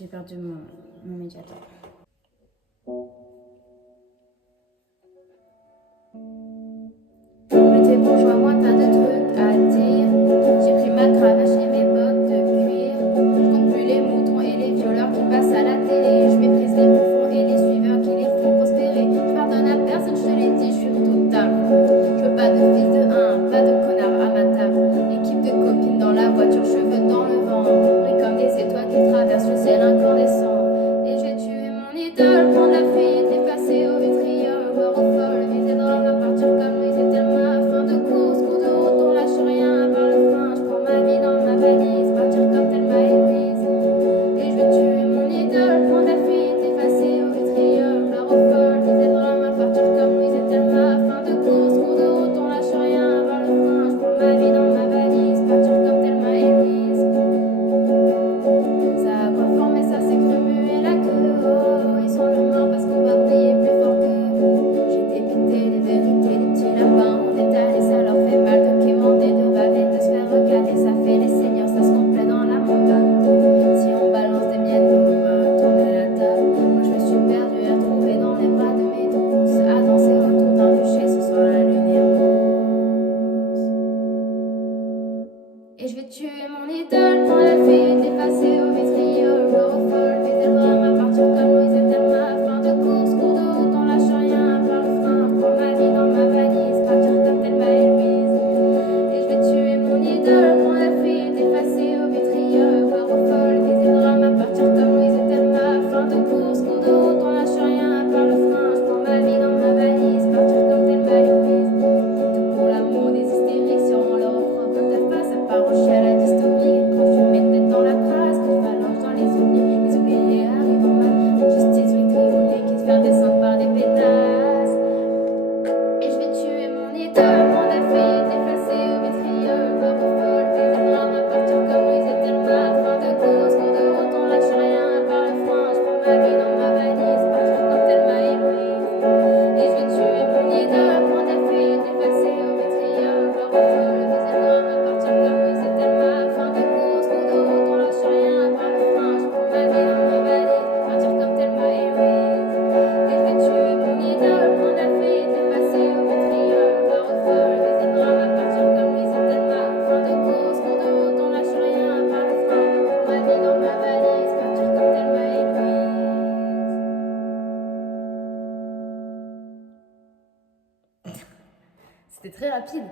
J'ai perdu mon médiateur. J'étais bourgeois, moi t'as de trucs à dire. J'ai pris ma cravache et mes bottes de cuir. Je compte plus les moutons et les violeurs qui passent à la télé. Je méprise les bouffons et les suiveurs qui les font prospérer. Je pardonne à personne, je te l'ai dit, je suis toute tard. Je veux pas de fils de un, pas de connard à ma table. Équipe de copines dans la voiture, cheveux dans le vent. Pris comme des étoiles qui traversent le ciel incandescent. Et j'ai tué mon idole, prendre la fuite, effacée au vitriol, voir au folle, viser dans l'homme à partir comme Louise et Thelma. Fin de course, coup de route, on lâche rien par le frein. Je prends ma vie dans ma valise, partir comme Thelma et Louise. Et je vais tuer mon idole, prendre la fuite, effacée au vitriol, voir au folle, viser dans l'homme à partir comme Louise et Thelma. Fin de course, coup de route, on lâche rien par le frein. Je prends ma vie dans ma valise, partir comme Thelma et Louise. Ça a pas formé, ça s'est cru muer la queue. Oh, ils sont le main parce qu'on va briller plus fort qu'eux. J'ai débité des vérités, des petits lapins en détail. Et ça leur fait mal de quémander, de baver, de se faire recaler. Ça fait les seigneurs, ça se complaît dans la montagne. Si on balance des miettes, on va retourner la table. Moi je me suis perdue à trouver dans les bras de mes douces, à danser autour d'un bûcher, ce soir la lune est rose. Et je vais tuer mon idole, prendre la fuite, effacer au vitriol, voir au folle, viser le drame à partir comme Louise et Thelma. Fin de course, cours de route, on lâche rien par le frein. Prends ma vie dans ma valise, partir comme Thelma et Louise. Et je vais tuer mon idole, prendre la fuite, effacer au vitriol, voir au folle, viser le drame à partir comme Louise et Thelma. Fin de course, cours de route, on lâche rien par le frein. Je prends ma vie dans ma valise, partir comme Thelma et Louise. Tout pour l'amour des hystériques, sûrement leur offre un ta face, à part en chien à la dystopie. Et quand tu mets tête dans la crasse, que tu balances dans les oubliés arrivent en mal. Une justice vitriolée qui te fait descendre par des pétasses. Et je vais tuer mon idole, prendre la fuite, effacer au vitriol, voir au folle, viser le drame à partir comme Louise et Thelma. Fin de course, cours de route, on lâche rien par le frein. Je prends ma vie dans ma valise, partir comme Thelma et Louise. Et je vais tuer mon idole, prendre la fuite, effacer au vitriol, voir au folle, viser le drame à partir comme Louise et Thelma. Fin de course, cours de route, on lâche rien par le frein. Je prends ma vie dans ma valise, partir comme Thelma et Louise. Et je vais tuer mon idole, prendre la fuite, effacer au vitriol, voir au folle, viser le drame à partir comme Louise et Thelma. Fin de course, cours de route, on lâche rien par le frein. Je prends ma vie dans ma valise, partir comme Thelma et Louise. C'était très rapide.